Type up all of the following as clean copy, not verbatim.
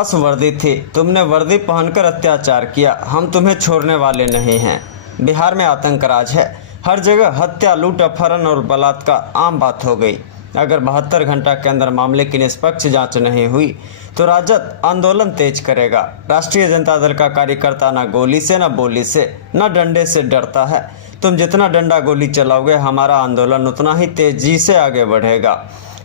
पास वर्दी थी, तुमने वर्दी पहनकर अत्याचार किया, हम तुम्हें छोड़ने वाले नहीं हैं। बिहार में आतंक राज है, हर जगह हत्या, लूट, अपहरण और बलात्कार आम बात हो गई। अगर 72 घंटा के अंदर मामले की निष्पक्ष जांच नहीं हुई तो राजद आंदोलन तेज करेगा। राष्ट्रीय जनता दल का कार्यकर्ता न गोली से, न बोली से, न डंडे से डरता है। तुम जितना डंडा गोली चलाओगे, हमारा आंदोलन उतना ही तेजी से आगे बढ़ेगा।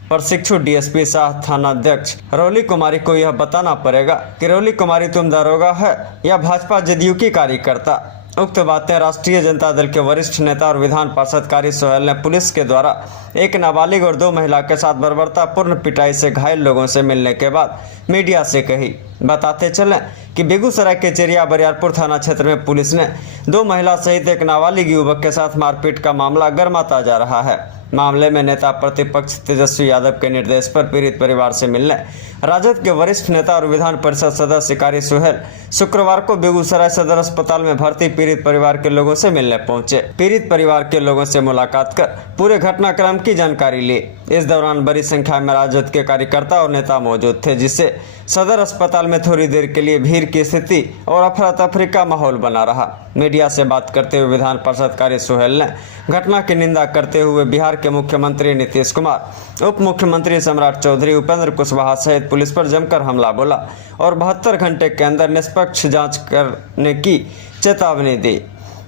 प्रशिक्षु डीएसपी शाह थानाध्यक्ष रौली कुमारी को यह बताना पड़ेगा कि रौली कुमारी तुम दारोगा है या भाजपा जदयू की कार्यकर्ता। उक्त बातें राष्ट्रीय जनता दल के वरिष्ठ नेता और विधान पार्षद कारी सोहेल ने पुलिस के द्वारा एक नाबालिग और 2 महिला के साथ बर्बरतापूर्ण पिटाई से घायल लोगों से मिलने के बाद मीडिया से कही। बताते चलें कि बेगूसराय के चेरिया बरियारपुर थाना क्षेत्र में पुलिस ने 2 महिला सहित एक नाबालिग युवक के साथ मारपीट का मामला गर्माता जा रहा है। मामले में नेता प्रतिपक्ष तेजस्वी यादव के निर्देश पर पीड़ित परिवार से मिलने राजद के वरिष्ठ नेता और विधान परिषद सदस्य कारी सोहेल शुक्रवार को बेगूसराय सदर अस्पताल में भर्ती पीड़ित परिवार के लोगों से मिलने पहुंचे। पीड़ित परिवार के लोगों से मुलाकात कर पूरे घटनाक्रम की जानकारी ली। इस दौरान बड़ी संख्या में राजद के कार्यकर्ता और नेता मौजूद थे, जिससे सदर अस्पताल में थोड़ी देर के लिए भीड़ की स्थिति और अफरा तफरी का माहौल बना रहा। मीडिया से बात करते हुए विधान पार्षद कारी सोहेल ने घटना की निंदा करते हुए बिहार के मुख्यमंत्री नीतीश कुमार, उप मुख्यमंत्री सम्राट चौधरी, उपेंद्र कुशवाहा सहित पुलिस पर जमकर हमला बोला और 72 घंटे के अंदर निष्पक्ष जांच करने की चेतावनी दी।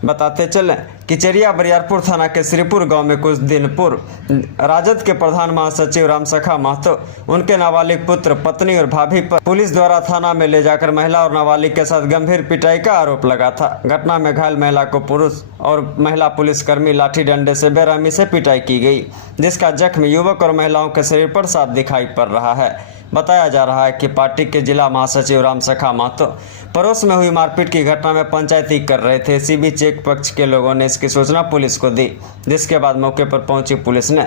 बताते चलें कि चेरिया बरियारपुर थाना के श्रीपुर गांव में कुछ दिन पूर्व राजद के प्रधान महासचिव रामसखा महतो, उनके नाबालिग पुत्र, पत्नी और भाभी पर पुलिस द्वारा थाना में ले जाकर महिला और नाबालिग के साथ गंभीर पिटाई का आरोप लगा था। घटना में घायल महिला को पुरुष और महिला पुलिसकर्मी लाठी डंडे से बेरहमी से पिटाई की गई, जिसका जख्म युवक और महिलाओं के शरीर पर साफ दिखाई पड़ रहा है। बताया जा रहा है कि पार्टी के जिला महासचिव रामसखा महतो पड़ोस में हुई मारपीट की घटना में पंचायती कर रहे थे। इसी बीच एक पक्ष के लोगों ने इसकी सूचना पुलिस को दी, जिसके बाद मौके पर पहुंची पुलिस ने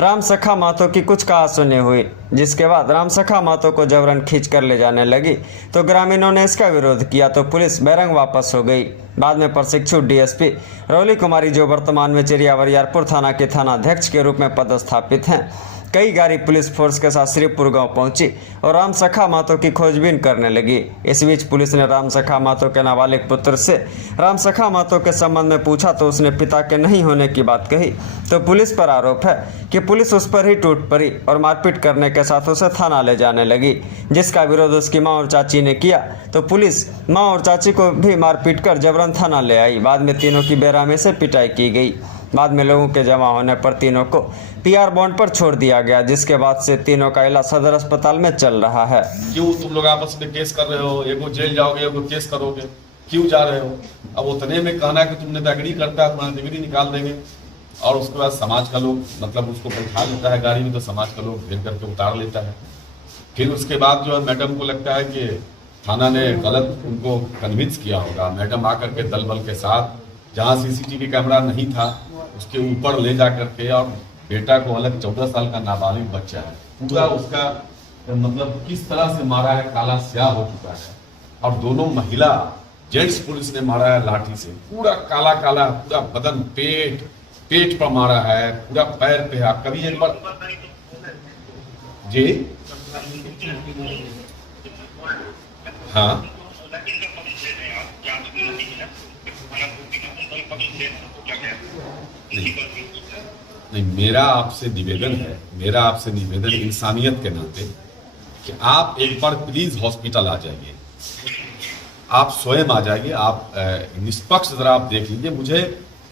रामसखा महतो की कुछ कहासुनी हुई, जिसके बाद रामसखा महतो को जबरन खींच कर ले जाने लगी तो ग्रामीणों ने इसका विरोध किया तो पुलिस बैरंग वापस हो गई। बाद में प्रशिक्षु डीएसपी रौली कुमारी, जो वर्तमान में चेरिया बरियारपुर थाना के थानाध्यक्ष के रूप में पदस्थापित हैं, कई गाड़ी पुलिस फोर्स के साथ श्रीपुर गांव पहुंची और रामसखा महतो की खोजबीन करने लगी। इस बीच पुलिस ने रामसखा महतो के नाबालिग पुत्र से रामसखा महतो के संबंध में पूछा तो उसने पिता के नहीं होने की बात कही तो पुलिस पर आरोप है कि पुलिस उस पर ही टूट पड़ी और मारपीट करने के साथ उसे थाना ले जाने लगी, जिसका विरोध उसकी माँ और चाची ने किया तो पुलिस माँ और चाची को भी मारपीट कर जबरन थाना ले आई। बाद में तीनों की बेरहमी से पिटाई की गई। बाद में लोगों के जमा होने पर तीनों को पीआर बॉन्ड पर छोड़ दिया गया, जिसके बाद से तीनों का इलाज सदर अस्पताल में चल रहा है। क्यों तुम लोग आपस में केस कर रहे हो? एगो जेल जाओगे, एगो केस करोगे, क्यों जा रहे हो? अब उतने में कहना कि तुमने तो एग्री करता है, तुम्हारा डिग्री निकाल देंगे और उसके बाद समाज का लोग मतलब उसको बैठा लेता है गाड़ी में, तो समाज का लोग घेर करके उतार लेता है। फिर उसके बाद जो है मैडम को लगता है कि थाना ने गलत उनको कन्विंस किया होगा। मैडम आकर के दल बल के साथ जहाँ सीसीटीवी कैमरा नहीं था उसके ऊपर ले जा करके, और बेटा को अलग 14 साल का नाबालिग बच्चा है, पूरा उसका मतलब किस तरह से मारा है, काला स्याह हो चुका है। और दोनों महिला जेंट्स पुलिस ने मारा है लाठी से, पूरा काला काला, पूरा बदन, पेट पर मारा है, पूरा पैर पे है। कभी एक बार जी हाँ नहीं, मेरा आपसे निवेदन इंसानियत के नाते कि आप एक बार प्लीज हॉस्पिटल आ जाइए, आप स्वयं आ जाइए, आप निष्पक्ष जरा आप देख लीजिए। मुझे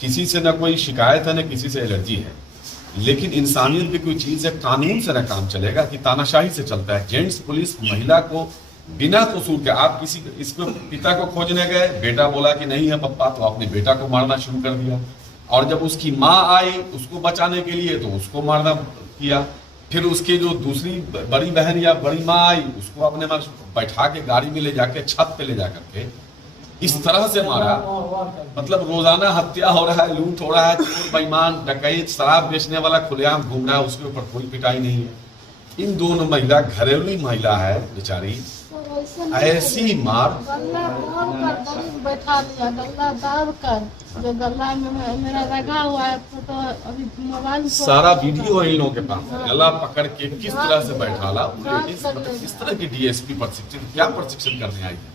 किसी से ना कोई शिकायत है, ना किसी से एलर्जी है, लेकिन इंसानियत भी कोई चीज है। कानून से ना काम चलेगा कि तानाशाही से चलता है। जेंट्स पुलिस महिला को बिना कसूर के, आप किसी इसको पिता को खोजने गए, बेटा बोला कि नहीं है पप्पा, तो आपने बेटा को मारना शुरू कर दिया। और जब उसकी माँ आई उसको बचाने के लिए तो उसको मारना किया। फिर उसकी जो दूसरी बड़ी बहन या बड़ी माँ आई उसको आपने बैठा के गाड़ी में ले जाके छत पे ले जा करके इस तरह से मारा। मतलब रोजाना हत्या हो रहा है, लूट हो रहा है, चोर बेईमान डकैत शराब बेचने वाला खुलेआम घूम रहा है, उसके ऊपर कोई पिटाई नहीं है। इन दोनों महिला घरेलू महिला है बेचारी, ऐसी मार गला दाब कर दलित बैठा दिया, गला दाब कर जो गला में मेरा लगा हुआ है फोटो अभी मोबाइल सारा वीडियो है इन लोगों के पास। गला पकड़ के किस तरह से बैठाला, किस तरह की डीएसपी प्रशिक्षण, क्या प्रशिक्षण करने आई है।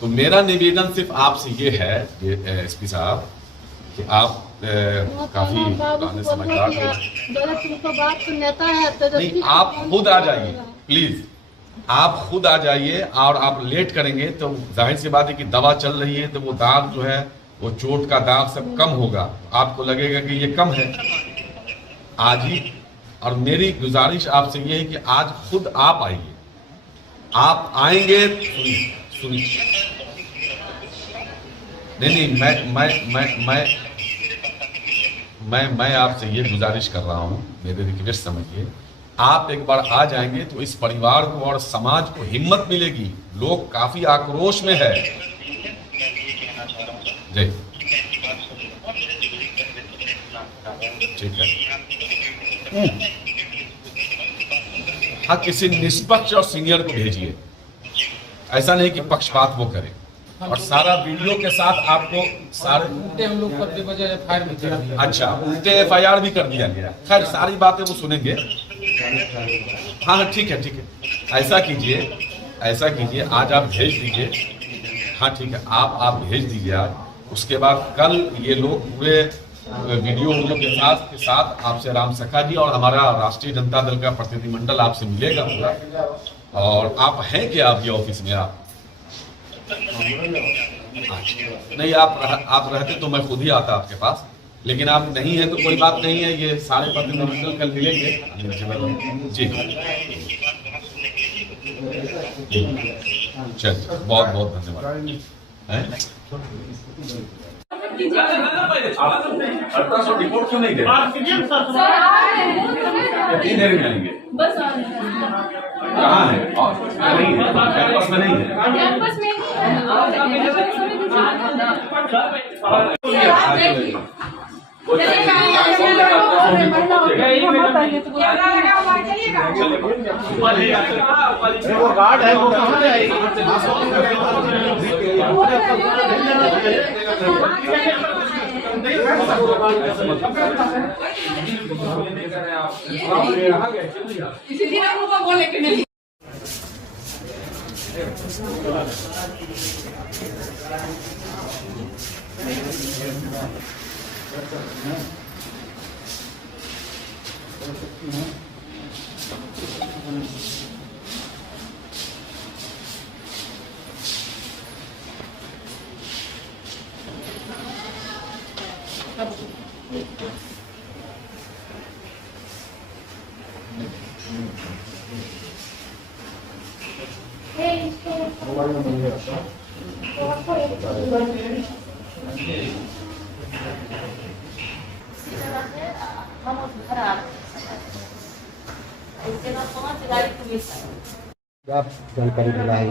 तो मेरा निवेदन सिर्फ आपसे ये है एसपी साहब कि आप काफी पुराने समझदार हैं, नहीं आप खुद आ जाइए प्लीज, आप खुद आ जाइए। और आप लेट करेंगे तो जाहिर सी बात है कि दवा चल रही है तो वो दाग जो है वो चोट का दाग सब कम होगा, आपको लगेगा कि ये कम है आज ही। और मेरी गुजारिश आपसे ये है कि आज खुद आप आइए, आप आएंगे। सुनिए नहीं मैं आपसे ये गुजारिश कर रहा हूँ, मेरे रिक्वेस्ट समझिए। आप एक बार आ जाएंगे तो इस परिवार को और समाज को हिम्मत मिलेगी। लोग काफी आक्रोश में है। जय ठीक है। हाँ, किसी निष्पक्ष और सीनियर को भेजिए, ऐसा नहीं कि पक्षपात वो करे। और सारा वीडियो के साथ आपको सारे हम लोग पर बेवजह एफआईआर भी कर दिया। अच्छा, उल्टे एफआईआर भी कर दिया गया। खैर सारी बातें वो सुनेंगे। हाँ ठीक है ठीक है, ऐसा कीजिए आज आप भेज दीजिए। हाँ ठीक है, आप भेज दीजिए आज। उसके बाद कल ये लोग पूरे वीडियो के साथ आपसे राम सखा जी और हमारा राष्ट्रीय जनता दल का प्रतिनिधिमंडल आपसे मिलेगा पूरा। और आप हैं क्या अभी ऑफिस में? आप नहीं, आप रहते तो मैं खुद ही आता आपके पास, लेकिन आप नहीं है तो कोई बात नहीं है। ये सारे प्रतिनिधिमंडल कल मिलेंगे जी। चलिए, बहुत बहुत धन्यवाद। अल्ट्रासाउंड रिपोर्ट क्यों नहीं दे रहे? कितनी देर में आएंगे? कहाँ है? नहीं है, कैंपस में नहीं है। वो गार्ड है, वो कहाँ जाएगी?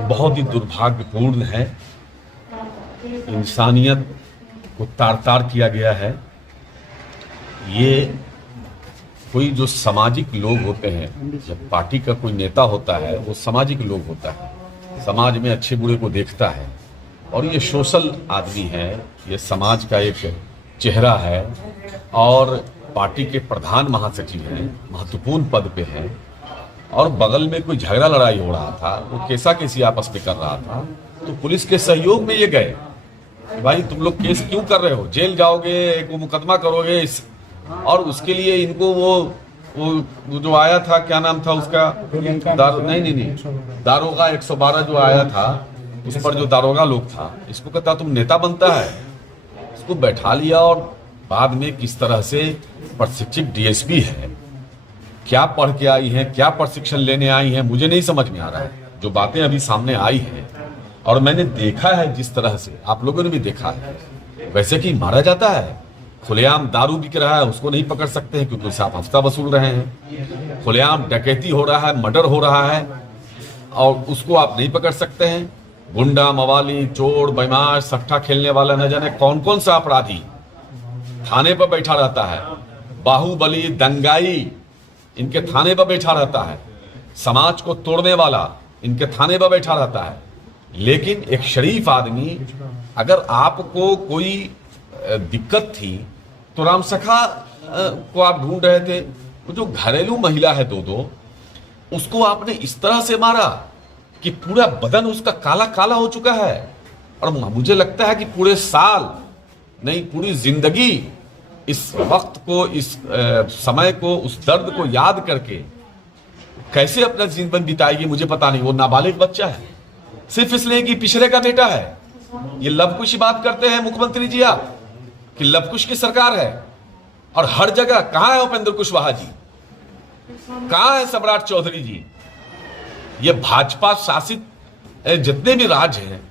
बहुत ही दुर्भाग्यपूर्ण है, इंसानियत को तार-तार किया गया है। ये कोई जो सामाजिक लोग होते हैं, जब पार्टी का कोई नेता होता है वो सामाजिक लोग होता है, समाज में अच्छे बुरे को देखता है। और ये सोशल आदमी है, ये समाज का एक चेहरा है और पार्टी के प्रधान महासचिव हैं, महत्वपूर्ण पद पे हैं। और बगल में कोई झगड़ा लड़ाई हो रहा था, वो केसा केसी आपस में कर रहा था, तो पुलिस के सहयोग में ये गए, भाई तुम लोग केस क्यों कर रहे हो, जेल जाओगे, एक मुकदमा करोगे। और उसके लिए इनको वो जो आया था, क्या नाम था उसका, दारोगा 112 जो आया था, उस पर जो दारोगा लोग था, इसको कहता तुम नेता बनता है। इसको बैठा लिया और बाद में किस तरह से प्रशिक्षित डीएसपी है, क्या पढ़ के आई हैं, क्या प्रशिक्षण लेने आई हैं, मुझे नहीं समझ में आ रहा है। जो बातें अभी सामने आई हैं और मैंने देखा है जिस तरह से, आप लोगों ने भी देखा है, वैसे कि मारा जाता है। खुलेआम दारू बिक रहा है, उसको नहीं पकड़ सकते हैं क्योंकि उससे आप हफ्ता वसूल रहे हैं। खुलेआम डकैती हो रहा है, मर्डर हो रहा है और उसको आप नहीं पकड़ सकते हैं। गुंडा, मवाली, चोर, बदमाश, सट्टा खेलने वाला न जाने कौन कौन सा अपराधी थाने पर बैठा रहता है। बाहुबली, दंगाई इनके थाने पर बैठा रहता है। समाज को तोड़ने वाला इनके थाने पर बैठा रहता है। लेकिन एक शरीफ आदमी, अगर आपको कोई दिक्कत थी तो राम सखा को आप ढूंढ रहे थे, वो जो घरेलू महिला है दो उसको आपने इस तरह से मारा कि पूरा बदन उसका काला काला हो चुका है। और मुझे लगता है कि पूरे साल नहीं, पूरी जिंदगी इस वक्त को, इस समय को, उस दर्द को याद करके कैसे अपना जीवन बिताएगी मुझे पता नहीं। वो नाबालिग बच्चा है, सिर्फ इसलिए कि पिछड़े का बेटा है। ये लवकुश बात करते हैं मुख्यमंत्री जी आप कि लवकुश की सरकार है, और हर जगह कहां है उपेंद्र कुशवाहा जी, कहां है सम्राट चौधरी जी। ये भाजपा शासित जितने भी राज्य हैं,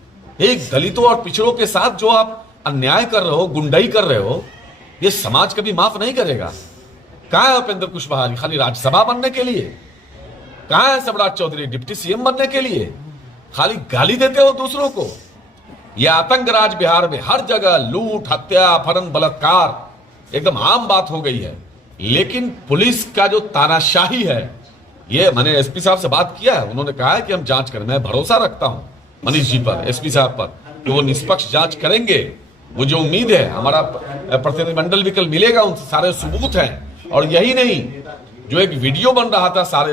एक दलितों और पिछड़ों के साथ जो आप अन्याय कर रहे हो, गुंडाई कर रहे हो, ये समाज कभी माफ नहीं करेगा। कहां है उपेंद्र कुशवाहा जी खाली राज्यसभा बनने के लिए? कहां है सम्राट चौधरी डिप्टी सीएम बनने के लिए? खाली गाली देते हो दूसरों को। यह आतंक राज बिहार में हर जगह लूट, हत्या, अपहरण, बलात्कार एकदम आम बात हो गई है। लेकिन पुलिस का जो तानाशाही है, ये मैंने एसपी साहब से बात किया है, उन्होंने कहा है कि हम जांच करें। मैं भरोसा रखता हूं मनीष जी पर, एसपी साहब पर, कि वो निष्पक्ष जांच करेंगे। मुझे उम्मीद है, हमारा प्रतिनिधिमंडल भी कल मिलेगा, उनसे सारे सबूत हैं। और यही नहीं, जो एक वीडियो बन रहा था सारे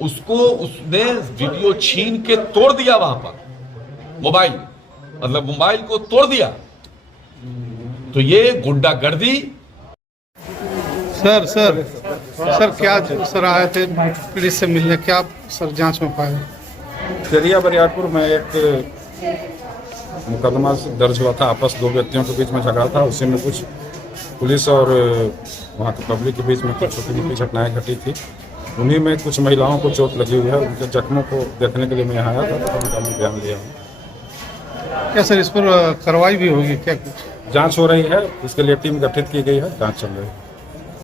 उसको उसने वीडियो छीन के तोड़ दिया वहां पर, मोबाइल को तोड़ दिया। तो ये गुंडागर्दी। सर क्या सर आए थे पुलिस से मिलने, क्या सर जांच में पाए? चेरिया बरियारपुर में एक मुकदमा दर्ज हुआ था, आपस दो व्यक्तियों के बीच में झगड़ा था। उसी में कुछ पुलिस और वहाँ के पब्लिक के बीच में कुछ छोटी मोटी घटनाएं घटी थी। उन्हीं में कुछ महिलाओं को चोट लगी हुई है, उनके जख्मों को देखने के लिए मैं यहाँ आया था, तो उनका मैं बयान लिया हूँ। क्या सर इस पर कार्रवाई भी होगी क्या? कुछ जांच हो रही है, इसके लिए टीम गठित की गई है, जांच चल रही है।